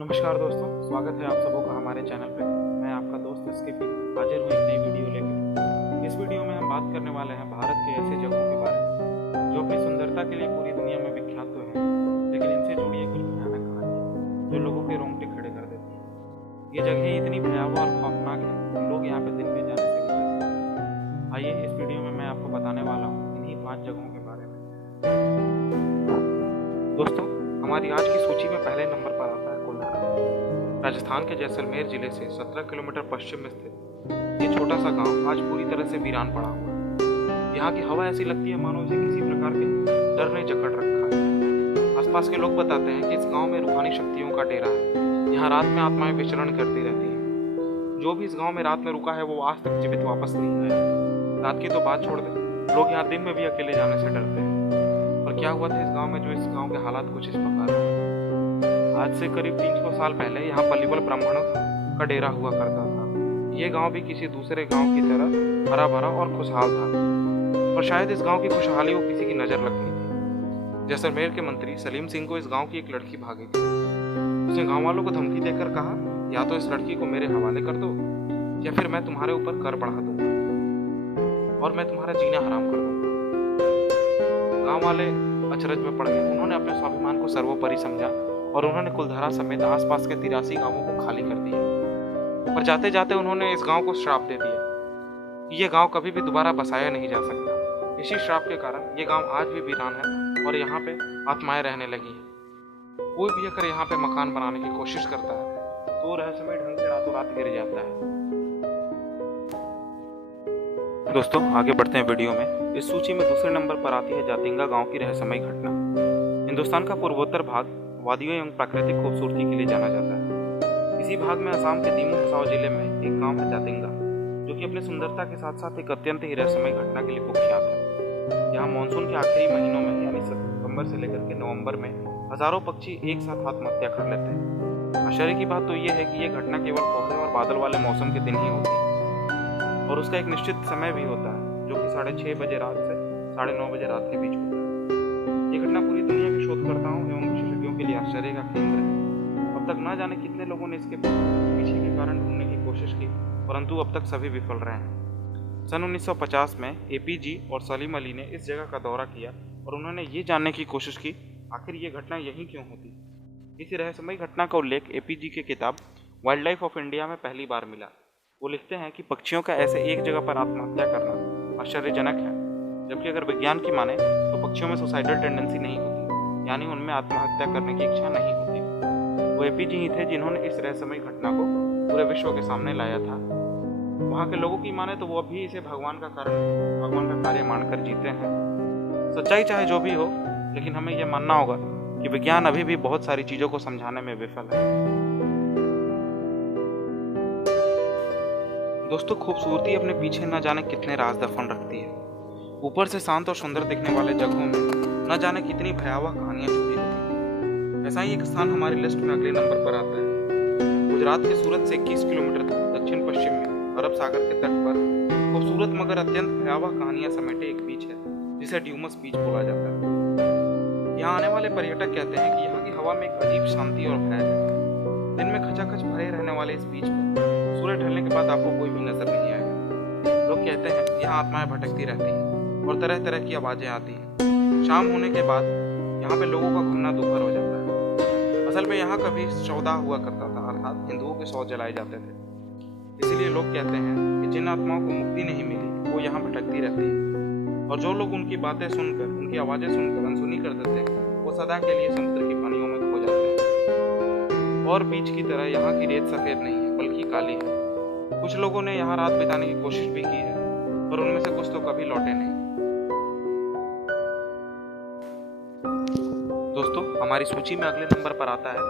नमस्कार दोस्तों, स्वागत है आप सबों का हमारे चैनल पे। मैं आपका दोस्त एसकेपी हाजिर हूँ एक नई वीडियो लेकर। इस वीडियो में हम बात करने वाले हैं भारत के ऐसे जगहों के बारे में जो अपनी सुंदरता के लिए पूरी दुनिया में विख्यात तो हैं, लेकिन इनसे जुड़ी एक कुछ भयानक कहानी जो लोगों के रोंगटे खड़े कर देती है। ये जगहें इतनी भयावह और खौफनाक हैं कि लोग यहाँ पे दिन में जाने से गुजरते हैं। आइए इस वीडियो में मैं आपको बताने वाला हूँ इन्हीं 5 जगहों के बारे में। दोस्तों, हमारी आज की सूची में पहले नंबर पर आता है राजस्थान के जैसलमेर जिले से 17 किलोमीटर पश्चिम में स्थित ये छोटा सा गांव आज पूरी तरह से वीरान पड़ा हुआ है। यहाँ की हवा ऐसी लगती है मानो इसे किसी प्रकार के डर ने जकड़ रखा है। आसपास के लोग बताते हैं कि इस गांव में रूहानी शक्तियों का डेरा है। यहाँ रात में आत्माएं विचरण करती रहती हैं। जो भी इस गांव में रात में रुका है वो आज तक जीवित वापस नहीं आया। रात की तो बात छोड़ दे, लोग यहाँ दिन में भी अकेले जाने से डरते हैं। और क्या हुआ था इस गाँव में जो इस गाँव के हालात कुछ इस प्रकार है। आज से करीब 300 साल पहले यहाँ पल्लीवल ब्राह्मणों का डेरा हुआ करता था। ये गांव भी किसी दूसरे गांव की तरह हरा भरा और खुशहाल था, और शायद इस गांव की खुशहाली को किसी की नजर लग गई थी। जैसलमेर के मंत्री सलीम सिंह को इस गांव की एक लड़की भागी थी। उसने गांव वालों को धमकी देकर कहा, या तो इस लड़की को मेरे हवाले कर दो या फिर मैं तुम्हारे ऊपर कर बढ़ा दूंगा और मैं तुम्हारा जीना हराम कर दूंगा। गाँव वाले अचरज में पड़ गए। उन्होंने अपने स्वाभिमान को सर्वोपरि समझा और उन्होंने कुलधारा समेत आसपास के 83 गांवों को खाली कर दिया। पर जाते जाते उन्होंने इस गांव को श्राप दे दिया। ये गांव कभी भी दोबारा बसाया नहीं जा सकता। इसी श्राप के कारण ये गांव आज भी वीरान है और यहाँ पे आत्माएं रहने लगी है। कोई भी अगर यहाँ पे मकान बनाने की कोशिश करता है तो रहस्यमय ढंग से रातों रात गिर जाता है। दोस्तों, आगे बढ़ते हैं वीडियो में। इस सूची में दूसरे नंबर पर आती है जातिंगा गाँव की रहस्यमय घटना। हिंदुस्तान का पूर्वोत्तर भाग वादियों एवं प्राकृतिक खूबसूरती के लिए जाना जाता है। इसी भाग में असम के दिमू हसाओ जिले में एक गांव है जातिंगा, जो कि अपनी सुंदरता के साथ साथ एक अत्यंत ही रहस्यमय घटना के लिए कुख्यात है। यहाँ मानसून के आखिरी महीनों में यानी सितंबर से लेकर के नवंबर में हजारों पक्षी एक साथ आत्महत्या कर लेते हैं। आश्चर्य की बात तो ये है कि यह घटना केवल कोहरे और बादल वाले मौसम के दिन ही होती है, और उसका एक निश्चित समय भी होता है जो कि 6:30 बजे रात से 9:30 बजे रात के बीच होता है। ये घटना पूरी दुनिया के शोधकर्ताओं एवं के लिए आश्चर्य का केंद्र है। अब तक न जाने कितने लोगों ने इसके पीछे के कारण ढूंढने की कोशिश की, परंतु अब तक सभी विफल रहे हैं। सन 1950 में एपीजी और सलीम अली ने इस जगह का दौरा किया और उन्होंने ये जानने की कोशिश की आखिर ये घटना यहीं क्यों होती। इसी रहस्यमय घटना का उल्लेख एपीजी की किताब वाइल्ड लाइफ ऑफ इंडिया में पहली बार मिला। वो लिखते हैं कि पक्षियों का ऐसे एक जगह पर आत्महत्या करना आश्चर्यजनक है, जबकि अगर विज्ञान की माने तो पक्षियों में सुसाइडल टेंडेंसी नहीं होती, यानी उनमें आत्महत्या करने की इच्छा नहीं होती। वो एपीजी ही थे जिन्होंने इस रहस्यमय घटना को पूरे विश्व के सामने लाया था। वहाँ के लोगों की माने तो वो अभी इसे भगवान का कार्य मानकर जीते हैं। सच्चाई चाहे जो भी हो, लेकिन हमें यह मानना होगा कि विज्ञान अभी भी बहुत सारी चीजों को समझाने में विफल है। दोस्तों, खूबसूरती अपने पीछे न जाने कितने राज दफन रखती है। ऊपर से शांत और सुंदर दिखने वाले जगहों में न जाने कितनी भयावह कहानियां छुपी होती हैं। ऐसा ही एक स्थान हमारी लिस्ट में अगले नंबर पर आता है। गुजरात के सूरत से 21 किलोमीटर दक्षिण पश्चिम में अरब सागर के तट पर खूबसूरत मगर अत्यंत भयावह कहानियां समेटे एक बीच है जिसे ड्यूमस बीच बोला जाता है। यहाँ आने वाले पर्यटक कहते हैं कि यहाँ की हवा में एक अजीब शांति और भय है। दिन में खचाखच भरे रहने वाले इस बीच पर सूरज ढलने के बाद आपको कोई भी नजर नहीं आएगा। लोग कहते हैं यहाँ आत्माएं भटकती रहती हैं और तरह तरह की आवाजें आती हैं। शाम होने के बाद यहाँ पे लोगों का घूमना दोपहर हो जाता है। असल में यहाँ कभी सौदा हुआ करता था, अर्थात हिंदुओं के सौ जलाए जाते थे। इसीलिए लोग कहते हैं कि जिन आत्माओं को मुक्ति नहीं मिली वो यहाँ भटकती रहती है, और जो लोग उनकी बातें सुनकर, उनकी आवाजें सुनकर अनसुनी कर देते हैं वो सदा के लिए समुद्र की पानियों में खो जाते हैं। और बीच की तरह यहाँ की रेत सफेद नहीं है बल्कि काली है। कुछ लोगों ने यहाँ रात बिताने की कोशिश भी की है, पर उनमें से कुछ तो कभी लौटे नहीं। दोस्तों, हमारी सूची में अगले नंबर पर आता है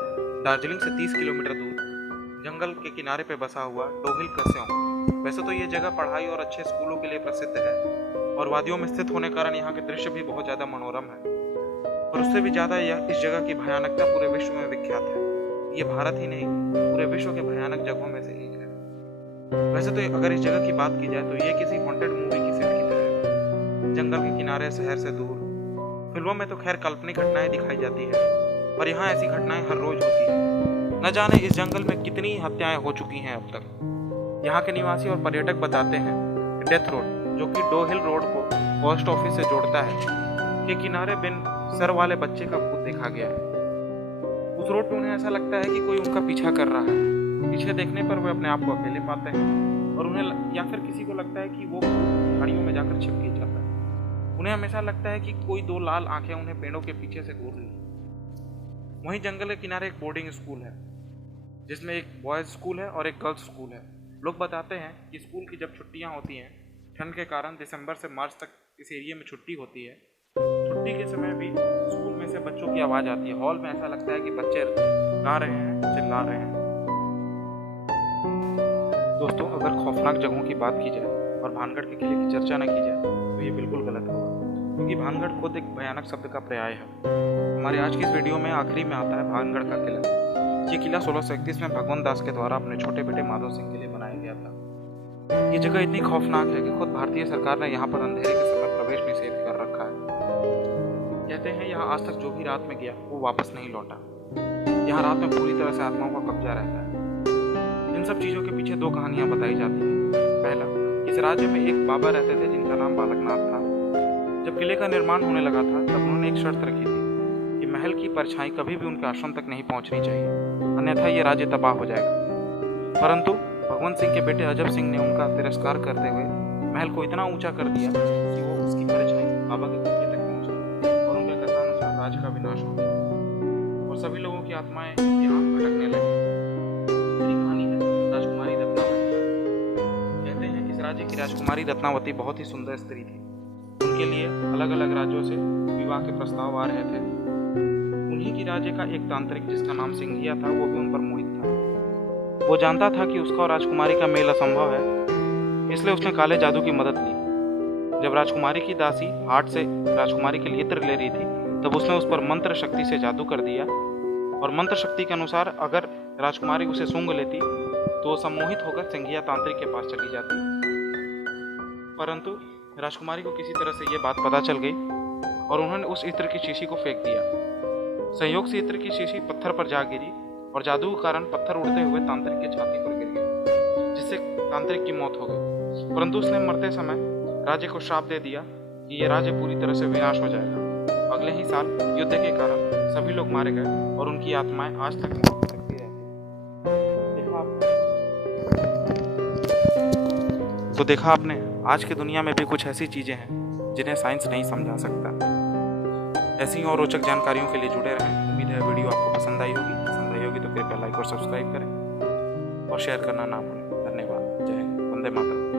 दार्जिलिंग से 30 किलोमीटर दूर जंगल के किनारे पे बसा हुआ डोहिल कस्यों। वैसे तो ये जगह पढ़ाई और अच्छे स्कूलों के लिए प्रसिद्ध है और वादियों में स्थित होने कारण यहाँ के दृश्य भी बहुत ज्यादा मनोरम है, और उससे भी ज्यादा यह इस जगह की भयानकता पूरे विश्व में विख्यात है। ये भारत ही नहीं पूरे विश्व के भयानक जगहों में से एक है। वैसे तो अगर इस जगह की बात की जाए तो ये किसी हॉन्टेड मूवी की सेट की तरह है। जंगल के किनारे, शहर से दूर। फिल्मों में तो खैर काल्पनिक घटनाएं दिखाई जाती है, पर यहाँ ऐसी घटनाएं हर रोज होती है। न जाने इस जंगल में कितनी हत्याएं हो चुकी हैं अब तक। यहाँ के निवासी और पर्यटक बताते हैं डेथ रोड, जो कि डो हिल रोड को पोस्ट ऑफिस से जोड़ता है, के किनारे बिन सर वाले बच्चे का भूत देखा गया है। उस रोड पर उन्हें ऐसा लगता है कि कोई उनका पीछा कर रहा है। पीछे देखने पर वे अपने आप को अकेले पाते हैं और उन्हें या फिर किसी को लगता है कि वो झाड़ियों में जाकर छिप जाता है। उन्हें हमेशा लगता है कि कोई दो लाल आंखें उन्हें पेड़ों के पीछे से घूर रही। वहीं जंगल के किनारे एक बोर्डिंग स्कूल है, जिसमें एक बॉयज स्कूल है और एक गर्ल्स स्कूल है। लोग बताते हैं कि स्कूल की जब छुट्टियां होती हैं, ठंड के कारण दिसंबर से मार्च तक इस एरिया में छुट्टी होती है। छुट्टी के समय भी स्कूल में से बच्चों की आवाज़ आती है। हॉल में ऐसा लगता है कि बच्चे गा रहे हैं, चिल्ला रहे हैं। दोस्तों, अगर खौफनाक जगहों की बात की जाए और भानगढ़ के किले की चर्चा न की जाए तो ये बिल्कुल गलत होगा, क्योंकि भानगढ़ खुद एक भयानक शब्द का पर्याय है। हमारे आज की इस वीडियो में आखिरी में आता है भानगढ़ का किला। ये किला 1631 में भगवंत दास के द्वारा अपने छोटे बेटे माधव सिंह के लिए बनाया गया था। ये जगह इतनी खौफनाक है कि खुद भारतीय सरकार ने यहाँ पर अंधेरे के समय प्रवेश निषेध कर रखा है। कहते हैं यहाँ आज तक जो भी रात में गया वो वापस नहीं लौटा। यहाँ रात में पूरी तरह से आत्माओं का कब्जा रहता है। इन सब चीज़ों के पीछे दो कहानियाँ बताई जाती हैं। पहला, इस राज्य में एक बाबा रहते थे जिनका नाम बालकनाथ था। जब किले का निर्माण होने लगा था तब उन्होंने एक शर्त रखी थी कि महल की परछाई कभी भी उनके आश्रम तक नहीं पहुंचनी चाहिए, अन्यथा ये राज्य तबाह हो जाएगा। परंतु भगवंत सिंह के बेटे अजब सिंह ने उनका तिरस्कार करते हुए महल को इतना ऊंचा कर दिया कि वो उसकी परछाई बाबा के कुत्ते तक पहुंच गई और उनके कथनानुसार राज्य का विनाश हो गया और सभी लोगों की आत्माएं यहाँ भटकने लगी। कहानी है राजकुमारी रत्नावती। कहते हैं कि इस राज्य की राजकुमारी रत्नावती बहुत ही सुंदर स्त्री थी। उनके लिए अलग अलग राज्यों से विवाह के प्रस्ताव आ रहे थे। उन्हीं की राज्य का एक तांत्रिक जिसका नाम सिंघिया था, वो भी उन पर मोहित था। वो जानता था कि उसका और राजकुमारी का मेल असंभव है, इसलिए उसने काले जादू की मदद ली। जब राजकुमारी की दासी हाट से राजकुमारी के लिए इत्र ले रही थी, तब उसने उस पर मंत्र शक्ति से जादू कर दिया और मंत्र शक्ति के अनुसार अगर राजकुमारी उसे सूंघ लेती तो वो सम्मोहित होकर सिंघिया तांत्रिक के पास चली जाती। परंतु राजकुमारी को किसी तरह से ये बात पता चल गई और उन्होंने उस इत्र की शीशी को फेंक दिया। संयोग से इत्र की शीशी पत्थर पर जा गिरी और जादू के कारण पत्थर उड़ते हुए तांत्रिक के छाती पर गिर गया, जिससे तांत्रिक की मौत हो गई। परंतु उसने मरते समय राज्य को श्राप दे दिया कि यह राज्य पूरी तरह से विनाश हो जाएगा। अगले ही साल युद्ध के कारण सभी लोग मारे गए और उनकी आत्माएं आज तक नहीं भटकती रहती। देखा आपने, आज की दुनिया में भी कुछ ऐसी चीजें हैं जिन्हें साइंस नहीं समझा सकता। ऐसी और रोचक जानकारियों के लिए जुड़े रहें। उम्मीद है वीडियो आपको पसंद आई होगी तो कृपया लाइक और सब्सक्राइब करें और शेयर करना ना भूलें। धन्यवाद। जय हिंद। वंदे मातरम।